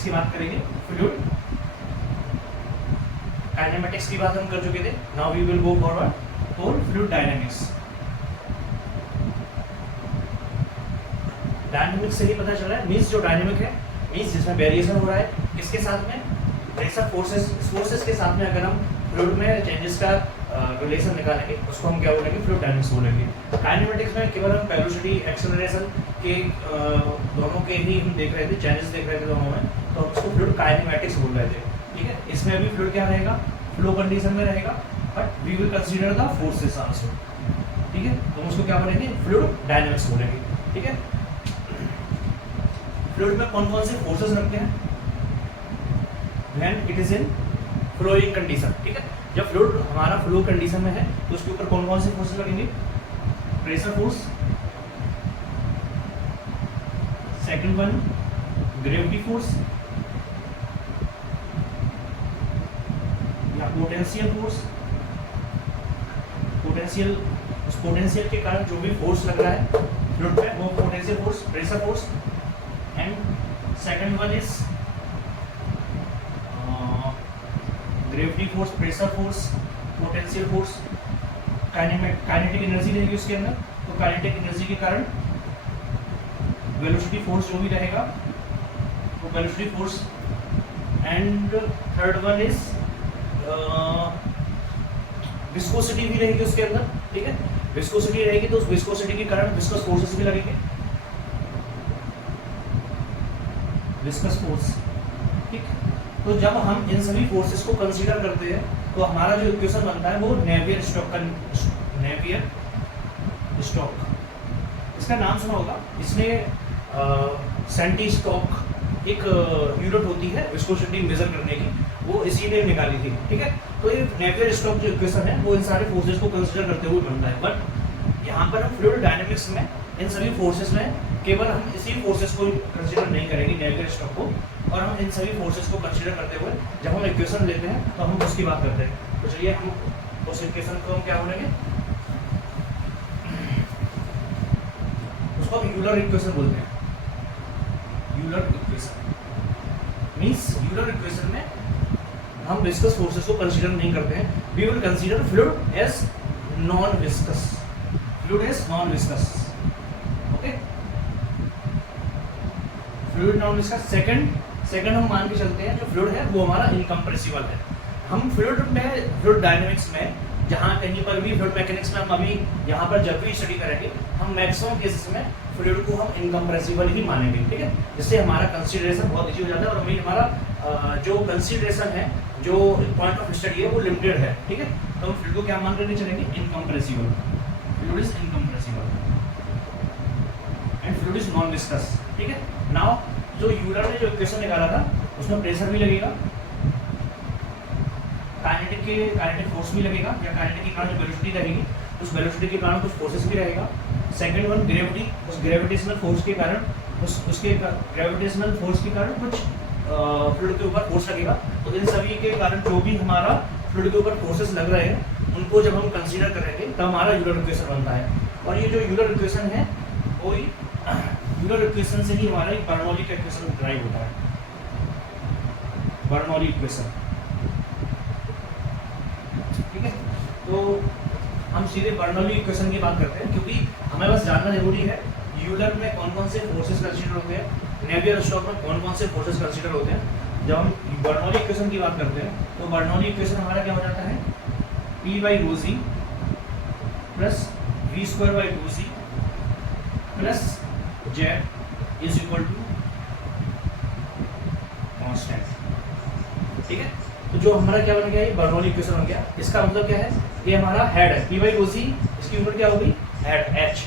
Kinematics की बात करेंगे, फ्लूइड काइनेमेटिक्स की बात हम कर चुके थे। Now we will go forward for fluid dynamics. Dynamics से ही पता चल रहा है, मीन्स जो डायनेमिक है मीन्स जिसमें वेरिएशन हो रहा है किसके साथ में, प्रेशर फोर्सेस के साथ में। अगर हम फ्लूइड में चेंजेस का रिलेशन निकालेंगे उसको हम क्या बोलेंगे, फ्लूइड डायनेमिक्स बोलेंगे। काइनेमेटिक्स में केवल हम वेलोसिटी एक्सेलरेशन के दोनों के ही हम देख रहे थे, चेंजेस देख रहे थे दोनों में, तो हम उसको फ्लूइड काइनेमेटिक्स बोल रहे थे। ठीक है, इसमें अभी फ्लूइड क्या रहेगा, फ्लो कंडीशन में रहेगा, but we will consider the forces also. ठीक है, तो हम उसको क्या बोलेंगे, फ्लूइड डायनेमिक्स बोलेंगे। ठीक है, फ्लूइड में कौन कौन से फोर्सेस रखते हैं, when it is in flowing condition. ठीक है, जब फ्लूइड हमारा फ्लो कंडीशन में है तो उसके ऊपर कौन कौन से फोर्सेस लगेंगे, pressure force, second one gravity force या पोटेंशियल फोर्स। पोटेंशियल, उस पोटेंशियल के कारण जो भी फोर्स लग रहा है फ्लूइड पे वो potential force, pressure force. And second one is gravity force, pressure force, potential force. Kinetic energy रहेगी उसके अंदर, तो काइनेटिक एनर्जी के कारण वेलोसिटी फोर्स जो भी रहेगा वो velocity force. And third one is viscosity भी रहेगी उसके अंदर। ठीक है, विस्कोसिटी रहेगी तो उस विस्कोसिटी के कारण विस्कस फोर्सेस भी लगेंगे, विस्कस फोर्स। ठीक, तो जब हम इन सभी फोर्सेस को कंसीडर करते हैं तो हमारा जो इक्वेशन बनता है वो नेवियर स्टोक का, नेवियर स्टोक, इसका नाम सुना होगा। इसने सेंटी स्टोक एक यूनिट होती है विस्कोसिटी मेजर करने की, वो इसी ने निकाली थी। ठीक है, तो ये नेवियर स्टोक जो इक्वेशन है वो इन सारे फोर्सेस को कंसीडर करते हुए बनता है। बट यहाँ पर हम फ्लूइड डायनेमिक्स में इन सभी फोर्सेस में केवल हम इसी फोर्सेस को कंसीडर नहीं करेंगे, नेवियर स्टोक को, और हम इन सभी फोर्सेस को कंसीडर करते हुए जब हम इक्वेशन लेते हैं तो हम उसकी बात करते हैं। तो चलिए हम उस इक्वेशन को हम क्या बोलेंगे, उसको हम यूलर इक्वेशन बोलते हैं। Euler equation means Euler equation में हम विस्कस फोर्सेस को कंसीडर नहीं करते हैं। We will consider fluid as non viscous, fluid as non viscous. Okay, fluid non viscous. Second हम मान के चलते हैं जो फ्लूइड है वो हमारा इनकम्प्रेसिबल है। हम फ्लूइड में, फ्लूइड डायनेमिक्स में जहाँ कहीं पर भी, फ्लूइड मैकेनिक्स में हम अभी यहाँ पर जब भी स्टडी करेंगे हम मैक्सिमम केसेस में फ्लूइड को हम इनकम्प्रेसिबल ही मानेंगे। ठीक है, जिससे हमारा कंसीडरेशन बहुत ईजी हो जाता है और अभी हमारा जो कंसीडरेशन है, जो पॉइंट ऑफ स्टडी है वो लिमिटेड है। ठीक है, तो हम फ्लूइड को क्या मान करके चलेंगे, incompressible. Fluid is incompressible and fluid is non viscous. ठीक है, नाउ जो यूलर ने जो इक्वेशन निकाला था उसमें प्रेशर भी लगेगा, काइनेटिक फोर्स भी लगेगा, या काइनेटिक के कारण जो वेलोसिटी रहेगी उस वेलोसिटी के कारण कुछ फोर्सेस भी रहेगा। सेकंड वन ग्रेविटी, उस ग्रेविटेशनल फोर्स के कारण उसके ग्रेविटेशनल फोर्स के कारण कुछ फ्लूइड के ऊपर फोर्स लगेगा। तो इन सभी के कारण जो भी हमारा फ्लूइड के ऊपर फोर्सेस लग रहे हैं उनको जब हम कंसीडर करेंगे तब हमारा यूलर इक्वेशन बनता है। और ये जो यूलर इक्वेशन है वो यूलर इक्वेशन से ही हमारा एक बर्नौली का इक्वेशन ड्राइव होता है, बर्नौली इक्वेशन। ठीक है, तो हम सीधे बर्नौली इक्वेशन की बात करते हैं क्योंकि हमें बस जानना जरूरी है यूलर में कौन कौन से फोर्सेस कंसीडर होते हैं, नेवियर स्टोक में कौन कौन से फोर्सेस कंसीडर होते हैं। जब हम बर्नौली इक्वेशन की बात करते हैं तो बर्नौली इक्वेशन हमारा क्या हो जाता है, P/ρc plus V²/2c plus Z is equal to constant. ठीक है, तो जो हमारा क्या बन गया, ये बर्नौली इक्वेशन बन गया। इसका मतलब क्या है, ये हमारा हेड है P/ρc, इसकी यूनिट क्या होगी, हेड, H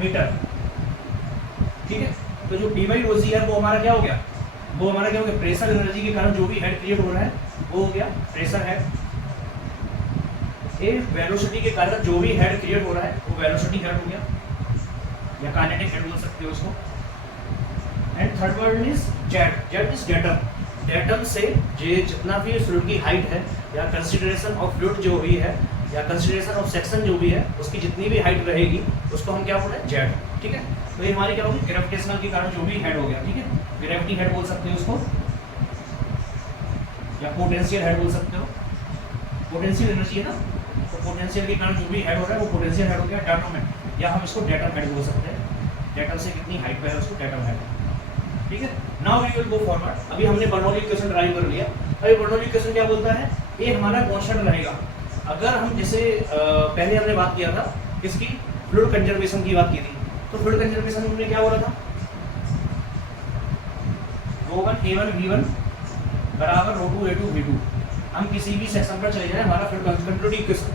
मीटर। ठीक है, तो जो P/ρc है वो हमारा क्या हो गया, प्रेशर एनर्जी के कारण जो भी हेड क्रिएट हो रहा है वो हो गया प्रेशर हेड। ये वेलोसिटी के कारण जो भी हेड क्रिएट हो रहा है वो वेलोसिटी हेड हो गया, या काइनेटिक हेड बोल सकते हो उसको। And third word is Z, Z is datum. Datum से जितना भी फ्लूइड की हाइट है या कंसीडरेशन ऑफ फ्लूइड जो भी है या कंसीडरेशन ऑफ सेक्शन जो भी है उसकी जितनी भी हाइट रहेगी उसको हम क्या बोल रहे हैं, जेड। ठीक है, तो ये हमारी क्या होगी, ग्रेविटेशनल के कारण जो भी हेड हो गया। ठीक है, ग्रेविटी हेड बोल सकते हो उसको, या पोटेंशियल हेड बोल सकते हो। पोटेंशियल एनर्जी है ना, तो पोटेंशियल के कारण जो भी हेड हो रहा है वो पोटेंशियल हेड हो गया डाटम हेड, या हम इसको डेटम हेड बोल सकते हैं। डेटम से कितनी हाइट पे है उसको डेटम हेड, ठीक है। Now we will go forward. अभी हमने बर्नौली इक्वेशन ड्राइव कर लिया। अभी बर्नौली इक्वेशन क्या बोलता है, ये हमारा कांस्टेंट रहेगा। अगर हम जैसे पहले हमने बात किया था किसकी, फ्लूइड कंजर्वेशन की बात की थी, तो फ्लूइड कंजर्वेशन में हमने क्या बोला था, ρ1 A1 V1 बराबर ρ2 A2 V2। हम किसी भी सेक्शन पर चले जाए, हमारा फ्लूइड कंटिन्यूटी इक्वेशन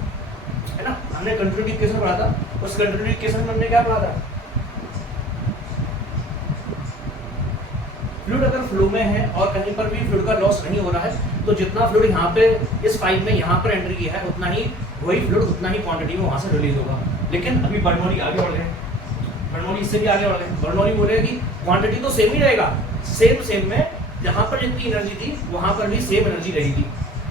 है ना, हमने कंटिन्यूटी इक्वेशन पढ़ा था। उस कंटिन्यूटी इक्वेशन में हमने क्या पढ़ा था, फ्लूइड अगर फ्लो में है और कहीं पर भी फ्लूइड का लॉस नहीं हो रहा है, तो जितना फ्लूइड यहाँ पे इस पाइप में यहाँ पर एंट्री किया है, उतना ही वही फ्लूइड उतना ही क्वांटिटी में वहाँ से रिलीज होगा। लेकिन अभी बर्नौली आगे बढ़ गए, बर्नौली इससे भी आगे बढ़ गए। बर्नौली बोले कि क्वांटिटी तो सेम ही रहेगा, सेम में जहाँ पर जितनी एनर्जी थी वहाँ पर भी सेम एनर्जी रहेगी,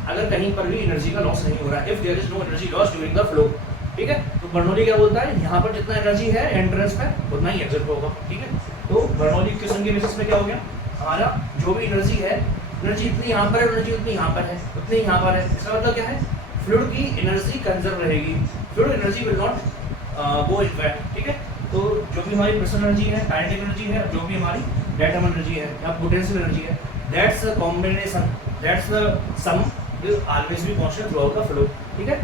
अगर कहीं पर भी एनर्जी का लॉस नहीं हो रहा है, if there is no energy loss during the flow, ठीक है। तो बर्नौली क्या बोलता है, यहाँ पर जितना एनर्जी है एंट्रेंस पे उतना ही एग्जिट होगा, ठीक है। तो बर्नौली इक्वेशन के बेसिस पे क्या हो गया, हमारा जो भी एनर्जी है, एनर्जी इतनी यहाँ पर है, एनर्जी उतनी यहाँ पर है, उतनी यहाँ पर है। इसका मतलब क्या है, फ्लूइड की एनर्जी कंजर्व रहेगी, fluid energy will not go in fact, ठीक है। तो जो भी हमारी प्रेशर एनर्जी है, काइनेटिक एनर्जी है, जो भी हमारी डेटम एनर्जी है या पोटेंशियल एनर्जी है, that's a combination, that's the sum will always be constant throughout the flow, ठीक है।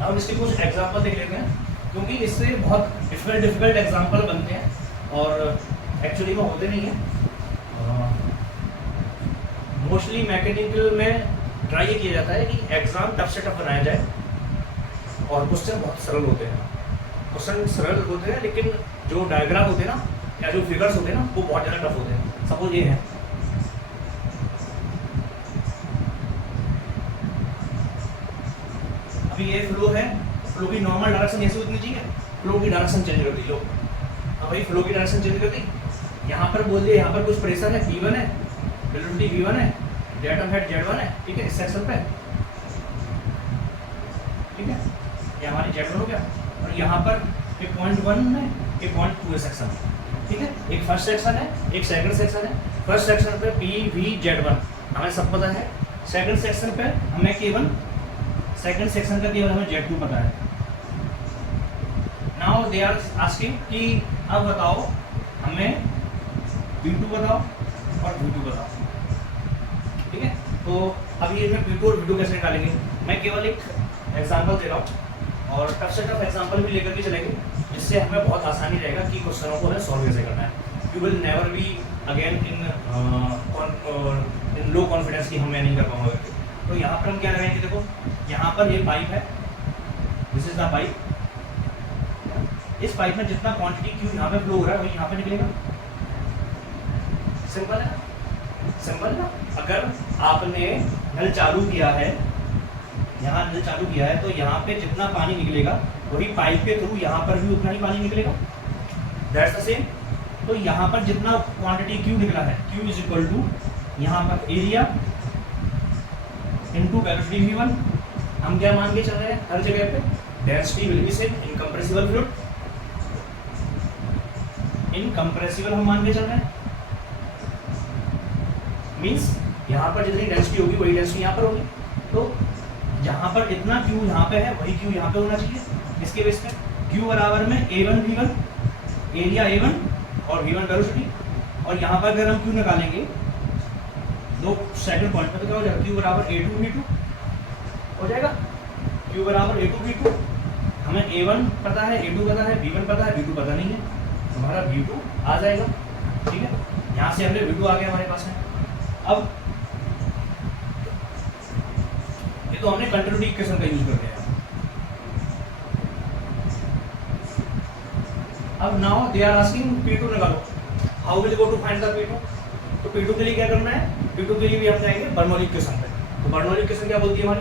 अब इसके कुछ एग्जांपल देख लेते हैं, क्योंकि इससे बहुत डिफिकल्ट एग्जांपल बनते हैं और एक्चुअली में होते नहीं है। मोस्टली मैकेनिकल में ट्राई ये किया जाता है कि एग्जाम टफ से टफ बनाया जाए, और क्वेश्चन बहुत सरल होते हैं, क्वेश्चन सरल होते हैं, लेकिन जो डायग्राम होते हैं ना, या जो फिगर्स होते हैं ना, वो बहुत ज़्यादा टफ होते हैं। सपोज ये है, अभी ये फ्लो है, फ्लो की नॉर्मल डायरेक्शन ऐसी होनी चाहिए, फ्लो की डायरेक्शन चेंज कर दी लो। अब भाई फ्लो की डायरेक्शन चेंज कर दी, यहाँ पर बोल दिए यहाँ पर कुछ प्रेशर है P1 है, वेलोसिटी V1 है, डेटम हेड Z1 है, ठीक है, इस सेक्शन पे, ठीक है, ये हमारी Z1 हो गया। और यहाँ पर एक पॉइंट 1 है, एक पॉइंट 2 सेक्शन, ठीक है, एक फर्स्ट सेक्शन है, एक सेकंड सेक्शन है। फर्स्ट सेक्शन पे PV Z1 हमें सब पता है, सेकंड सेक्शन पे हमें केवल सेकंड सेक्शन का केवल हमें Z2 पता है। नाउ दे आर आस्किंग कि अब बताओ हमें V2 बताओ और V2 बताओ, ठीक है। तो अभी ये V2 और V2 कैसे निकालेंगे, मैं केवल एक एग्जांपल दे रहा हूँ और टफ से टफ एग्जांपल भी लेकर के चलेंगे, जिससे हमें बहुत आसानी रहेगा कि क्वेश्चनों को हमें सॉल्व कैसे करना है। You will never be again in low confidence कि हम मैं नहीं कर पाऊंगा। तो यहाँ पर हम क्या लगाएंगे, देखो यहाँ पर ये पाइप है, दिस इज द पाइप, इस पाइप में जितना क्वांटिटी क्यू यहाँ पे फ्लो हो रहा है वही यहाँ पे निकलेगा। सिंपल है, सिंपल ना। अगर आपने नल चालू किया है, यहाँ नल चालू किया है, तो यहाँ पे जितना पानी निकलेगा वही पाइप के थ्रू यहाँ पर भी उतना ही पानी निकलेगा, दैट्स द सेम। तो यहाँ पर जितना क्वांटिटी क्यू निकला है, क्यू इज इक्वल टू यहाँ पर एरिया इनटू वेलोसिटी V1। हम क्या मान के चल रहे हैं हर जगह पे, density will be same, incompressible fluid, incompressible हम मान के चल रहे हैं, मीन्स यहाँ पर जितनी डेंसिटी होगी वही डेंसिटी यहाँ पर होगी। तो जहाँ पर जितना क्यू यहाँ पे है वही क्यू यहाँ पे होना चाहिए। इसके बेस पे क्यू बराबर में A1 V1, एरिया A1 और V1 वेलोसिटी। और यहाँ पर अगर हम क्यू निकालेंगे दो सेकंड पॉइंट पर, तो क्या हो जाएगा, क्यू बराबर A2 V2 हो जाएगा, क्यू बराबर A2 V2। हमें A1 पता है, A2 पता है, V1 पता है, V2 पता नहीं है, हमारा V2 आ जाएगा, ठीक है। यहाँ से हमने V2 आ गया हमारे पास में। अब ये तो हमने कंटिन्यूटी इक्वेशन का यूज कर लिया। अब now they are asking P2 निकालो, how will go to find the P2। तो P2 के लिए क्या करना है, P2 के लिए भी हम जाएंगे बर्नौली इक्वेशन पे। तो बर्नौली इक्वेशन क्या बोलती है हमारी,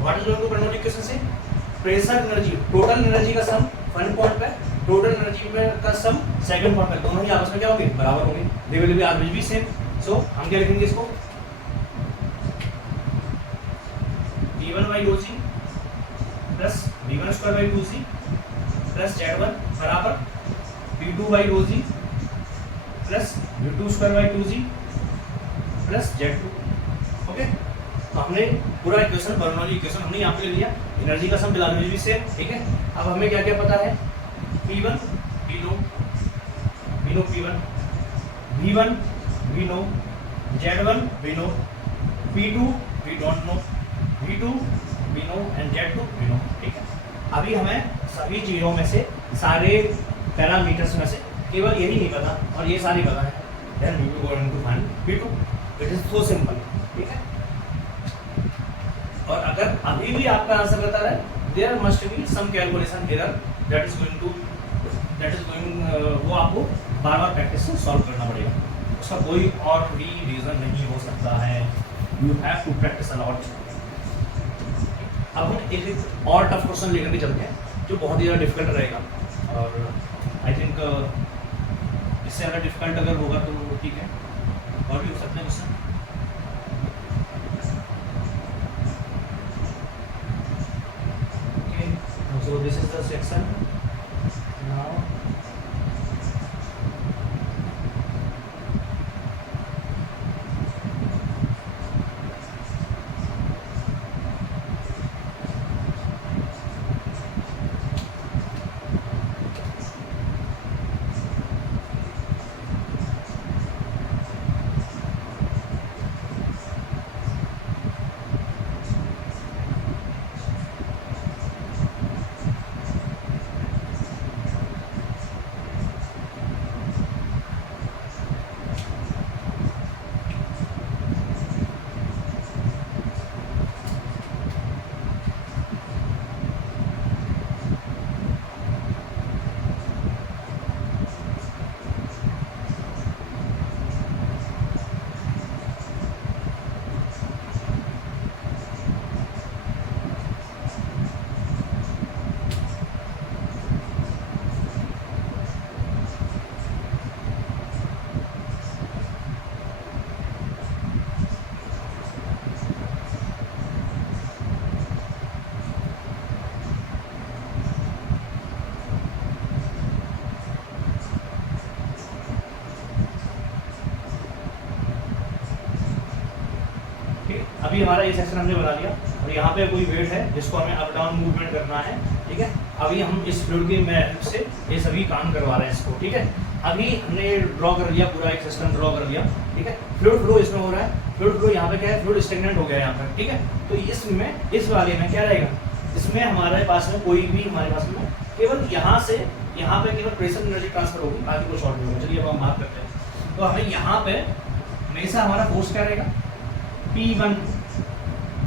what is going to Bernoulli equation से, प्रेशर एनर्जी, टोटल एनर्जी का सम फर्स्ट पॉइंट पे, टोटल एनर्जी का सम सेकंड पॉइंट पे, दोनों ही आपस में क्या होंगे, बराबर होंगे, they will be always be same. So हम क्या लिखेंगे इसको, P1 by rho c plus V1 square by 2g plus Z1 बराबर V2 by rho g plus V2 square by 2g plus Z2। Okay, तो हमने पूरा इक्वेशन बर्नौली इक्वेशन हमने यहाँ पे ले लिया। एनर्जी का सम बिलानवे भी सेम, ठीक है। अब हमें क्या क्या पता है, P1 we know P1, V1 we know, Z1 we know, P2 we don't know, V2 we know and Z2 we know, ठीक है। अभी हमें सभी चीज़ों में से, सारे पैरामीटर्स में से केवल यही नहीं पता और ये सारी पता है, then we will going to find V2। It is so simple, ठीक है। और अगर अभी भी आपका आंसर बता रहा है, there must be some calculation error that is going वो आपको बार बार प्रैक्टिस से सॉल्व करना पड़ेगा। उसका कोई और भी रीजन नहीं हो सकता है। You have to practice a lot. अब हम एक और टफ क्वेश्चन लेकर के चलते हैं जो बहुत ही ज़्यादा डिफिकल्ट रहेगा, और आई थिंक इससे ज़्यादा डिफिकल्ट अगर होगा तो ठीक है, और भी हो सकते हैं question. So this is the section now. अभी हमारा ये सेक्शन हमने बना लिया और यहाँ पे कोई वेट है जिसको हमें अप डाउन मूवमेंट करना है, ठीक है। अभी हम इस फ्लूइड की हेल्प से ये सभी काम करवा रहे हैं इसको, ठीक है। अभी हमने ड्रॉ कर लिया, पूरा एक सिस्टम ड्रॉ कर लिया, ठीक है। फ्लूइड फ्लो इसमें हो रहा है, फ्लूइड फ्लो यहाँ पे क्या है, फ्लूइड स्टेगनेंट हो गया यहाँ पर, ठीक है। तो इसमें इस वाले में क्या रहेगा, इसमें हमारे पास में कोई भी हमारे पास में केवल यहाँ से यहाँ पे केवल प्रेशर एनर्जी ट्रांसफर होगी, बाकी कुछ और नहीं होगा। चलिए अब हम बात करते हैं। तो हमें यहाँ पे हमेशा हमारा फोर्स क्या रहेगा, P1,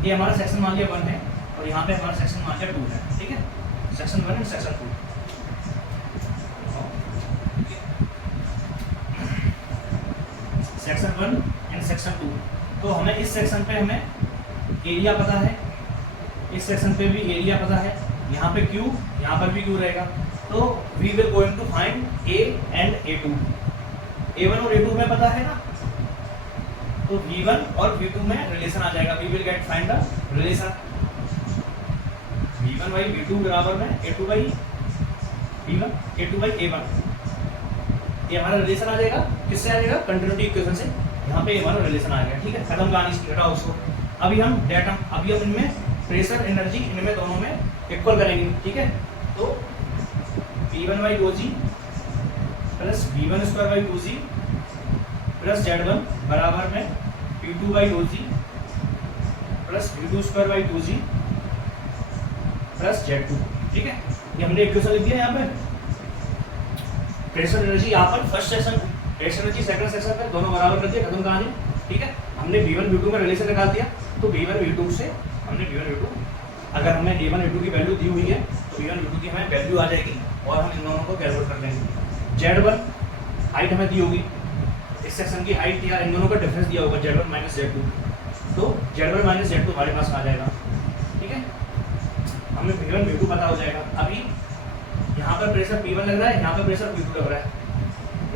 ये हमारा सेक्शन मान लिया 1 है और यहाँ पे हमारा सेक्शन मान लिया 2 है, ठीक है। Section 1 and section 2, section 1 and section 2। तो हमें इस सेक्शन पे हमें एरिया पता है, इस सेक्शन पे भी एरिया पता है, यहाँ पे Q, यहाँ पर भी Q रहेगा। तो we will going to find A and A2। A1 और A2 में पता है ना, तो V1 और V2 में रिलेशन आ जाएगा। We will get find the relation V1 by V2 बराबर में A2 by V1, A2 by A1। ये हमारा रिलेशन आ जाएगा, किससे आ जाएगा, कंटिन्यूटी इक्वेशन से। यहाँ पे हमारा रिलेशन आ गया, ठीक है। खत्म कहानी इसकी, हटाओ उसको। अभी हम डेटा, अभी हम इनमें प्रेशर एनर्जी इनमें दोनों में इक्वल करेंगे, ठीक है। तो P1 by 2g plus V1 square by 2g plus Z1 बराबर में P2 by 2g plus V2 square by 2g plus Z2, ठीक है। ये हमने इक्वेशन लिख दिया यहाँ पे। प्रेशर एनर्जी यहाँ पर first section, pressure energy second section पे दोनों बराबर कर दिया, खत्म कहानी, ठीक है। हमने V1 V2 में रिलेशन निकाल दिया। तो V1 V2 से हमने V1 V2, अगर हमें A1 A2 की वैल्यू दी हुई है तो V1 V2 की हमें वैल्यू आ जाएगी और हम इन दोनों को कैलकुलेट कर लेंगे। Z1 हाइट हमें दी होगी, इस सेक्शन की हाइट या इन दोनों का डिफरेंस दिया होगा Z1 माइनस Z2, तो Z1 माइनस Z2 हमारे पास आ जाएगा, ठीक है। हमें V1 V2 पता हो जाएगा। अभी यहाँ पर प्रेशर P1 लग रहा है, यहाँ पर प्रेशर P2 लग रहा है,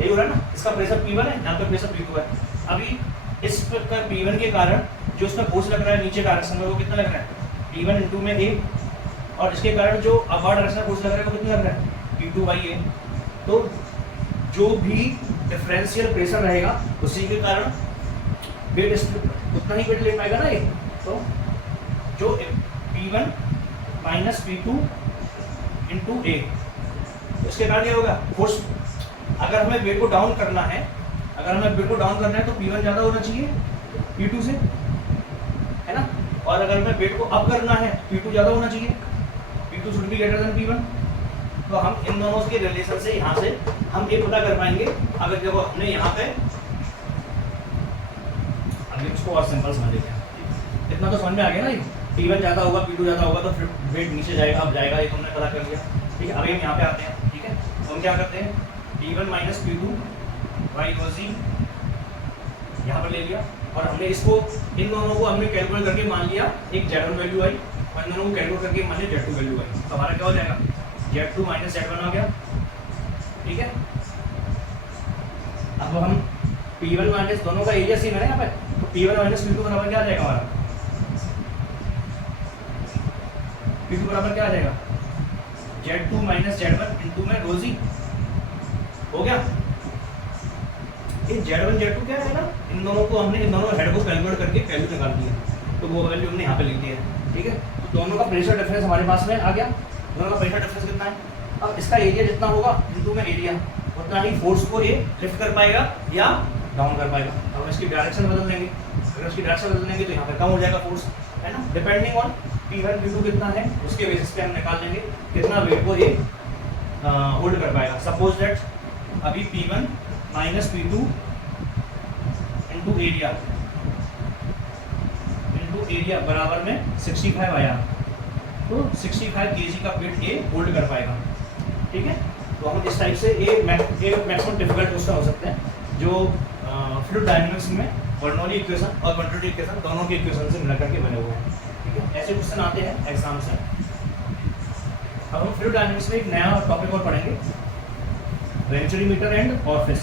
यही हो रहा है ना। इसका प्रेशर P1 है, यहाँ पर प्रेशर P2 है। अभी इस पर P1 के कारण जो उसमें फोर्स लग रहा है नीचे डायरेक्शन में, वो कितना लग रहा है, P1 इंटू में A और इसके कारण जो अपवर्ड डायरेक्शनल फोर्स लग रहा है वो कितना लग रहा है, P2/A। तो जो भी डिफरेंशियल प्रेशर रहेगा उसी के कारण वेट उतना ही वेट ले पाएगा ना ये। तो जो P1 minus P2 into A, इसके कारण क्या होगा, फोर्स अगर हमें वेट को डाउन करना है, तो P1 ज़्यादा होना चाहिए P2 से, है ना। और अगर हमें वेट को अप करना है P2 ज़्यादा होना चाहिए, P2 should be greater than P1। तो हम इन दोनों के रिलेशन से यहाँ से हम ये पता कर पाएंगे। अगर देखो हमने यहाँ पे, अभी इसको और सिंपल समझ लेते हैं, इतना तो समझ में आ गया ना। P1 ज़्यादा होगा, P2 ज़्यादा होगा तो फिर वेट नीचे जाएगा, अब जाएगा, ये तुमने पता कर लिया, ठीक है। अभी हम यहाँ पे आते हैं, ठीक है। तो हम क्या करते हैं, P1 minus P2 by OG यहाँ पर ले लिया, और हमने इसको इन दोनों को हमने कैलकुलेट करके मान लिया, एक Z1 वैल्यू आई और इन दोनों को कैलकुलेट करके मान लिया Z2 वैल्यू आई। तो हमारा क्या हो जाएगा, Z2 माइनस Z1 आ गया, ठीक है। अब हम P1 माइनस, दोनों का एरिया सेम है ना यहाँ पे, तो P1 माइनस P2 बराबर क्या आ जाएगा हमारा, P2 बराबर क्या आ जाएगा, Z2 माइनस Z1 इंटू में रोजी, हो गया। ये Z1 Z2 क्या है ना, इन दोनों को हमने, इन दोनों हेड को कैलकुलेट करके वैल्यू निकाल दी है, तो वो वैल्यू हमने यहाँ पे लिख दी है, ठीक है। तो दोनों का प्रेशर डिफरेंस हमारे पास में आ गया, दोनों का प्रेशर डिफरेंस कितना है। अब इसका एरिया जितना होगा इंटू में एरिया, उतना ही फोर्स को ये लिफ्ट कर पाएगा या डाउन कर पाएगा। अब हम इसकी डायरेक्शन बदल देंगे, अगर इसकी डायरेक्शन बदल देंगे तो यहाँ पे कम हो जाएगा फोर्स, है ना। डिपेंडिंग ऑन P1 P2 कितना है उसके बेसिस पे हम निकाल लेंगे कितना वेट को ये होल्ड कर पाएगा। सपोज दैट अभी P1 minus P2 into area बराबर में 65 आया, तो 65 kg का वेट ये होल्ड कर पाएगा, ठीक है। तो हम इस टाइप से ये मैक्सिमम डिफिकल्ट क्वेश्चन हो सकते हैं जो फ्लूइड डायनामिक्स में बर्नौली इक्वेशन और कंटिन्यूटी इक्वेशन दोनों के इक्वेशन से मिला करके बने हुए हैं, ठीक है। ऐसे क्वेश्चन आते हैं एग्जाम से। अब हम फ्लूइड डायनामिक्स में एक नया टॉपिक और पढ़ेंगे, वेंचुरीमीटर एंड ऑरिफिस।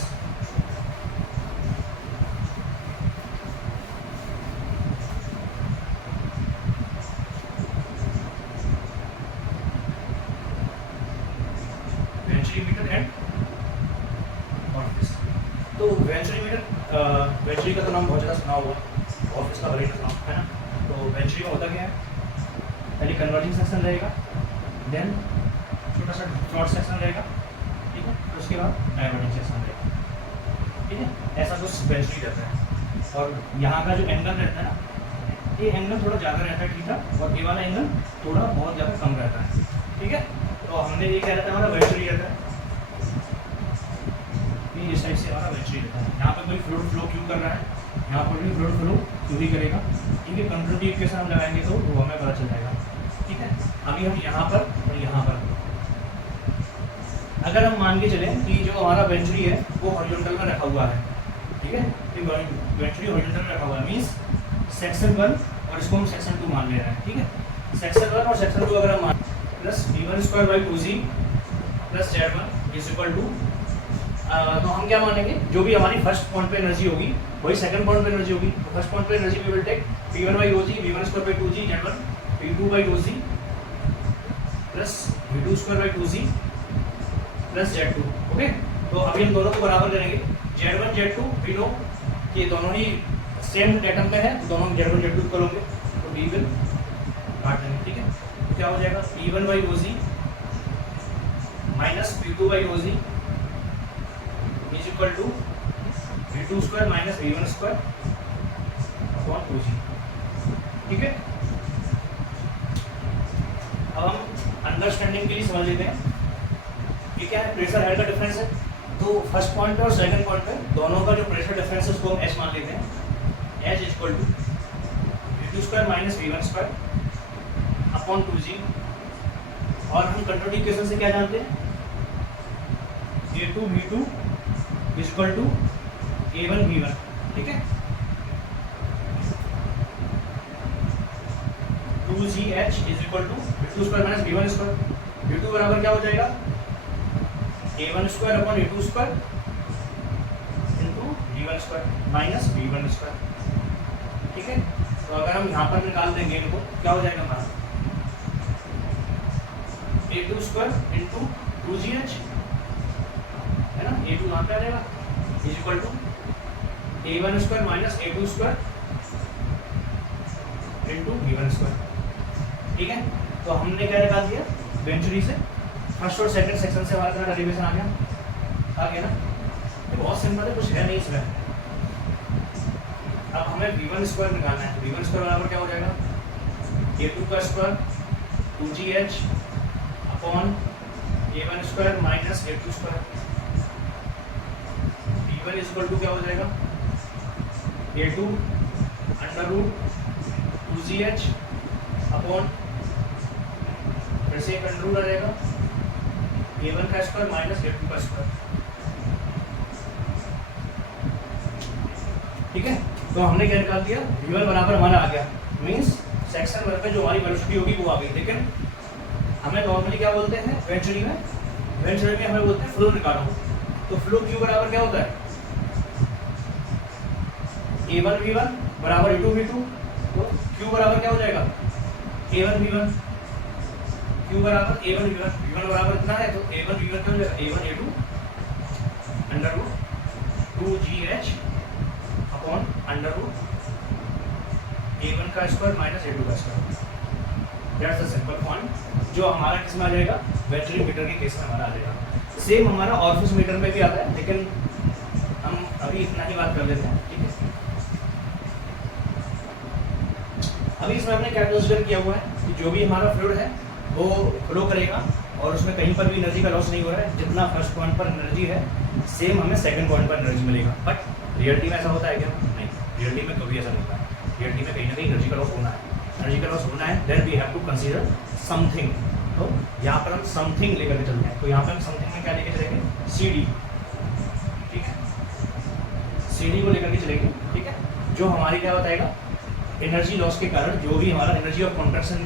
तो वेंचुरी का तो नाम बहुत ज़्यादा सुना होगा, ऑफिस का बड़े नाम है ना। तो वेंचुरी में होता क्या है, पहले कन्वर्जिंग सेक्शन रहेगा, देन छोटा सा फ्लॉट सेक्शन रहेगा, ठीक है, तो उसके बाद डाइवर्जिंग सेक्शन रहेगा, ठीक है। ऐसा कुछ वेंचुरी रहता है। और यहाँ का जो एंगल रहता है ना, ये एंगल थोड़ा ज़्यादा रहता है, ठीक है, और ये वाला एंगल थोड़ा बहुत ज़्यादा कम रहता है, ठीक है। तो हमने ये क्या रहता है, हमारा वेंचुरी रहता है, इस टाइप से हमारा वेंचुरी रहता है। यहाँ पर कोई फ्लूइड फ्लो क्यों कर रहा है, यहाँ पर भी फ्लूइड फ्लो क्यों ही करेगा, ठीक है। कंटिन्यूटी इक्वेशन हम लगाएंगे तो वो हमें पता चल जाएगा, ठीक है। अभी हम यहाँ पर और यहाँ पर अगर हम मान के चलें कि जो हमारा वेंचुरी है वो हॉरिजॉन्टल में रखा हुआ है, ठीक है। तो वेंचुरी हॉरिजॉन्टल में रखा हुआ है मीन्स सेक्शन 1 और इसको हम सेक्शन 2 मान ले रहे हैं, ठीक है। सेक्शन 1 और सेक्शन 2 अगर हम मान plus V1²/2G plus Z1 is equal to, तो हम क्या मानेंगे, जो भी हमारी फर्स्ट पॉइंट पे एनर्जी होगी वही सेकंड पॉइंट पे एनर्जी होगी। तो फर्स्ट पॉइंट पे energy we will take P1/OG V1²/2G Z1 P2/2G plus V2²/2G plus Z2, okay. तो अभी हम दोनों को बराबर करेंगे, Z1 Z2 वी नो कि दोनों ही सेम एटम पे है, तो दोनों Z1 Z2 करोगे तो वी विल काट देंगे, ठीक है। तो क्या हो जाएगा, P1/OG minus P2/OG is equal to V2² minus V1² upon 2G, ठीक है। अब हम अंडरस्टैंडिंग के लिए समझ लेते हैं कि क्या है, प्रेशर हेड का डिफरेंस है। तो फर्स्ट पॉइंट और सेकंड पॉइंट पे दोनों का जो प्रेशर डिफरेंस है उसको हम H मान लेते हैं, H is equal to V2² minus V1² upon 2G। और हम कंटिन्यूटी इक्वेशन से क्या जानते हैं, A2V2 is equal to A1V1, ठीक है। 2GH is equal to V2² minus V1²। V2 बराबर क्या हो जाएगा, A1² upon A2² into V1² minus V1², ठीक है। तो अगर हम यहाँ पर निकाल देंगे इनको क्या हो जाएगा हमारा A2 स्क्वायर इंटू 2GH है ना, A2 वहाँ पे आ जाएगा is equal to A1 square minus A2 square into B1 square. ठीक है, तो हमने क्या निकाल दिया वेंचुरी से, फर्स्ट और सेकंड सेक्शन से हमारा डेरिवेशन आ गया ना। ये बहुत सिंपल है, कुछ है नहीं इसमें। अब हमें B1 स्क्वायर निकालना है, तो B1 स्क्वायर बराबर क्या हो जाएगा A2 का square 2GH upon A1 square minus A2 square. B1 equal to क्या हो जाएगा A2 under root 2GH upon फिर से एक अंडर रूट आ जाएगा A1 का स्क्वायर माइनस A2 का स्क्वायर। ठीक है, तो हमने क्या निकाल दिया B1 बराबर हमारा आ गया, मींस सेक्शन 1 में जो हमारी वेलोसिटी होगी वो आ गई। लेकिन हमें नॉर्मली क्या बोलते हैं वेंचुरी में हमें बोलते हैं फ्लो निकालो। तो फ्लो Q बराबर क्या होता है A1 V1 बराबर A2 V2। तो Q बराबर क्या हो जाएगा A1 V1, Q बराबर A1 V1, V1 बराबर इतना है तो A1 V1 क्या हो जाएगा A1 A2 under root 2GH upon under root A1 का स्क्वायर माइनस A2 का square. That's the simple point जो हमारा किस में आ जाएगा वेंचुरी मीटर के केस में हमारा आ जाएगा। सेम हमारा ऑर्फिस मीटर में भी आता है, लेकिन हम अभी इतना ही बात कर लेते हैं। ठीक है, अभी इसमें हमने क्या कंसीडर किया हुआ है कि जो भी हमारा फ्लूइड है वो फ्लो करेगा और उसमें कहीं पर भी एनर्जी का लॉस नहीं हो रहा है। जितना फर्स्ट पॉइंट पर एनर्जी है सेम हमें सेकंड पॉइंट पर एनर्जी मिलेगा। बट रियलिटी में ऐसा होता है क्या? नहीं, रियलिटी में कभी ऐसा नहीं होता है। रियलिटी में कहीं ना कहीं एनर्जी का लॉस होना है, एनर्जी का लॉस होना है, then we have to consider something. तो यहाँ पर हम समथिंग लेकर के चलते हैं। तो यहाँ पर हम समथिंग में क्या लेकर चलेंगे CD। ठीक है, CD को लेकर के चलेंगे। ठीक है, जो हमारी क्या बताएगा एनर्जी लॉस के कारण, जो भी हमारा एनर्जी और कॉन्ट्रैक्शन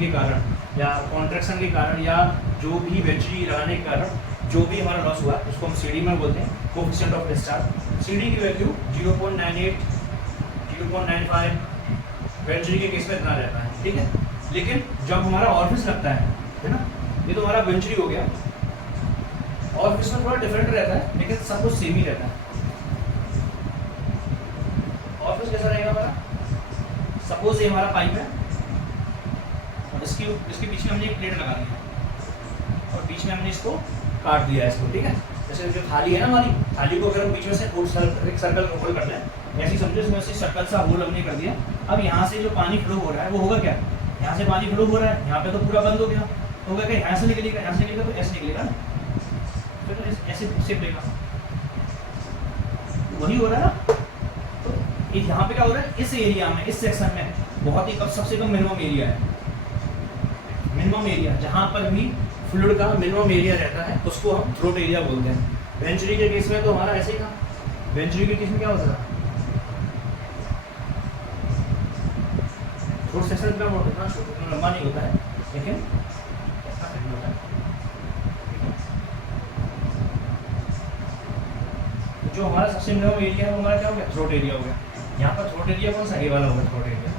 के कारण या जो भी वेंचुरी लगाने के कारण जो भी हमारा लॉस हुआ उसको हम CD में बोलते हैं कोएफिशिएंट ऑफ डिस्चार्ज। CD की वैल्यू 0.98 0.95 वेंचुरी के केस में इतना रहता है। ठीक है, लेकिन जब हमारा ऑर्फिस लगता है ना, ये तो हमारा वेंचुरी हो गया। ऑर्फिस में थोड़ा डिफरेंट रहता है लेकिन सब कुछ सेम ही रहता है। ऑर्फिस कैसा रहेगा हमारा, सपोज ये हमारा पाइप है और इसके बीच में हमने एक प्लेट लगा दी है और बीच में हमने इसको काट दिया है इसको। ठीक है, जैसे जो थाली है ना हमारी, थाली को अगर हम बीच में से एक सर्कल होल कर लें, ऐसे ही समझो इसमें से सर्कल सा होल हमने कर दिया। अब यहाँ से जो पानी फ्लो हो रहा है वो होगा क्या, यहाँ से पानी फ्लो हो रहा है, यहाँ पे तो पूरा बंद हो गया, तो होगा क्या यहाँ से निकलेगा, यहाँ से निकलेगा तो ऐसे निकलेगा ना, तो ऐसे सिर्फ वही हो रहा है ना। तो यहाँ पे क्या हो रहा है, इस एरिया में, इस सेक्शन में बहुत ही सबसे कम मिनिमम एरिया है। मिनिमम एरिया जहाँ पर भी फ्लूइड का मिनिमम एरिया रहता है उसको हम थ्रोट एरिया बोलते हैं। वेंचुरी के केस में तो हमारा ऐसे ही था। वेंचुरी के केस में क्या होता था, थ्रोट सेक्शन इतना लंबा नहीं होता है लेकिन होता है। जो हमारा सबसे मिनिमम एरिया है वो हमारा क्या हो गया, थ्रोट एरिया हो गया। यहाँ पर थ्रोट एरिया कौन सा, ये वाला होगा थ्रोट एरिया।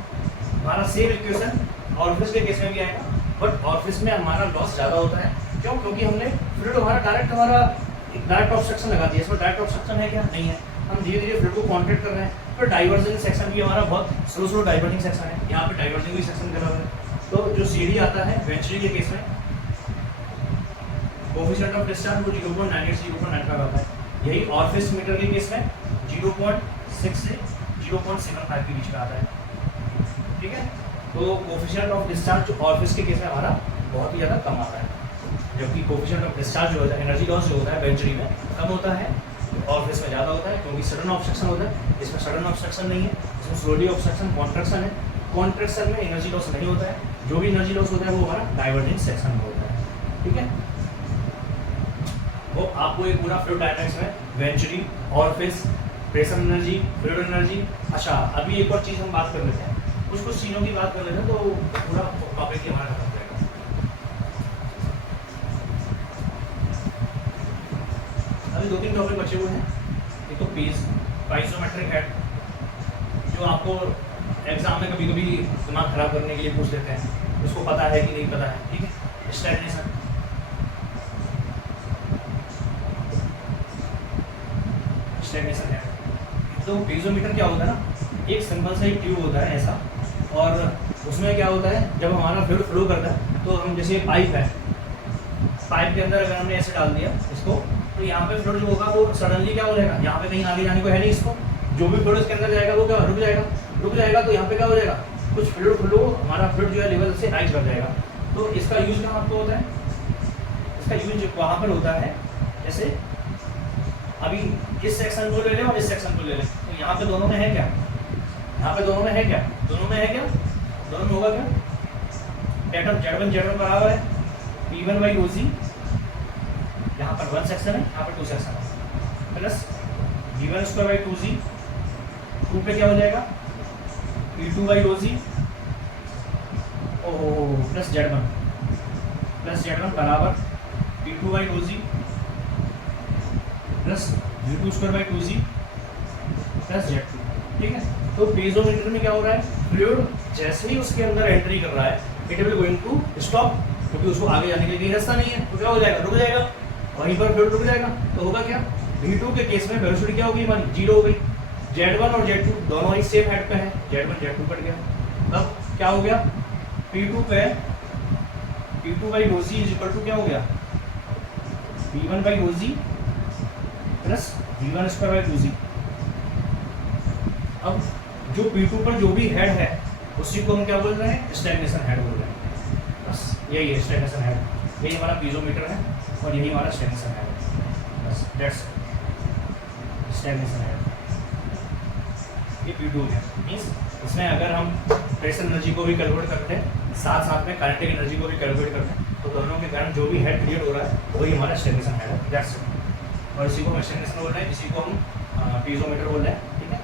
हमारा सेम इक्वेशन ऑर्फिस के केस में भी आएगा, बट ऑर्फिस में हमारा लॉस ज़्यादा होता है। क्यों? क्योंकि हमने फ्लूइड हमारा डायरेक्ट ऑब्स्ट्रक्शन लगा दिया। इसमें डायरेक्ट ऑब्स्ट्रक्शन है क्या, नहीं है। हम धीरे धीरे फ्लूइड को कॉन्ट्रैक्ट कर रहे हैं। फिर डाइवर्जिंग सेक्शन भी हमारा बहुत स्लो डाइवर्जिंग सेक्शन है, यहाँ पे डाइवर्जिंग भी सेक्शन करा हुआ है। तो जो CD आता है वेंचुरी के केस में कोएफिशिएंट ऑफ डिस्चार्ज वो 0.98 से 0.95 आता है। यही ऑर्फिस मीटर के केस में 0.6 से 0.75 के बीच का आता है। ठीक है, तो कोएफिशिएंट ऑफ डिस्चार्ज जो ऑर्फिस के केस में हमारा बहुत ही ज़्यादा कम आता है, जबकि कोएफिशिएंट ऑफ डिस्चार्ज जो होता है, एनर्जी लॉस जो होता है वेंचुरी में कम होता है, ऑर्फिस में ज़्यादा होता है। क्योंकि सडन ऑब्स्ट्रक्शन होता है, इसमें सडन ऑब्स्ट्रक्शन नहीं है, इसमें स्लोली ऑब्स्ट्रक्शन कॉन्ट्रैक्शन है। कॉन्ट्रैक्शन में एनर्जी लॉस नहीं होता है, जो भी एनर्जी लॉस होता है वो हमारा डाइवर्जिंग सेक्शन में होता है। ठीक है, वो आपको एक पूरा फ्लूइड डायनामिक्स में venturi, orifice, pressure energy, fluid energy. अच्छा, अभी एक और चीज़ हम बात कर लेते हैं, कुछ चीज़ों की बात कर लेते हैं तो पूरा टॉपिक ही हमारा खत्म हो जाएगा। अभी 2-3 टॉपिक बचे हुए हैं। एक तो पाइजोमेट्रिक हेड, जो आपको एग्जाम में कभी कभी दिमाग खराब करने के लिए पूछ लेते हैं, उसको पता है कि नहीं पता है। ठीक है, स्टैग्नेशन, स्टैग्नेशन है। तो पीजोमीटर क्या होता है ना, एक सिंपल सा एक ट्यूब होता है ऐसा, और उसमें क्या होता है जब हमारा फ्लूइड फ्लो करता है तो हम जैसे पाइप है, पाइप के अंदर अगर हमने ऐसे डाल दिया इसको, तो यहाँ पे फ्लूइड जो होगा वो सडनली क्या हो जाएगा, यहाँ पे कहीं आगे जाने को है नहीं इसको, जो भी फ्लूइड इसके अंदर जाएगा वो क्या रुक जाएगा। तो यहाँ पे क्या हो जाएगा, कुछ फ्लूइड फ्लो हमारा फ्लूइड जो है लेवल से राइज कर जाएगा। तो इसका यूज कहाँ आपको होता है, इसका यूज वहाँ पर होता है, जैसे अभी इस सेक्शन को ले लें और इस सेक्शन को ले लें, तो यहाँ पे दोनों में है क्या, यहाँ पे दोनों में है क्या, दोनों में होगा क्या, पैटर्न Z1 बराबर है P1/OC, यहाँ पर 1 सेक्शन है, यहाँ पर 2 सेक्शन है, प्लस V1/2C, 2 पे क्या हो जाएगा P2/OC, प्लस Z1 बराबर P2/OC plus V2/2C plus Z2। ठीक है, तो पीजोमीटर में क्या हो रहा है, फ्लूइड जैसे ही उसके अंदर एंट्री कर रहा है it will going to stop, क्योंकि उसको आगे जाने के लिए रास्ता नहीं है, तो क्या हो जाएगा, रुक जाएगा, वहीं पर फ्लूइड रुक जाएगा। तो होगा क्या, V2 के केस में वेलोसिटी क्या होगी हमारी, 0 हो गई। Z1 और Z2 दोनों ही सेम हेड पे है, Z1 Z2 कट गया, तब क्या हो गया, P2 पे P2/OC इज इक्वल टू क्या हो गया, P1/OC प्लस V1/2C। अब जो P2 पर जो भी हेड है उसी को हम क्या बोल रहे हैं, स्टैग्नेशन हेड बोल रहे हैं। बस यही है स्टैग्नेशन हेड, यही हमारा पीजोमीटर है और यही हमारा स्टैग्नेशन हेड है। बस दैट्स स्टैग्नेशन हेड, ये P2 है। मीन्स इसमें अगर हम प्रेशर एनर्जी को भी कैलकुलेट करते हैं, साथ साथ में काइनेटिक एनर्जी को भी कैलकुलेट करते हैं, तो दोनों के कारण जो भी हेड क्रिएट हो रहा है वही हमारा स्टैग्नेशन हेड है। That's it. और इसी को हम स्टैग्नेशन बोल रहे हैं, इसी को हम पीजोमीटर बोल रहे हैं। ठीक है।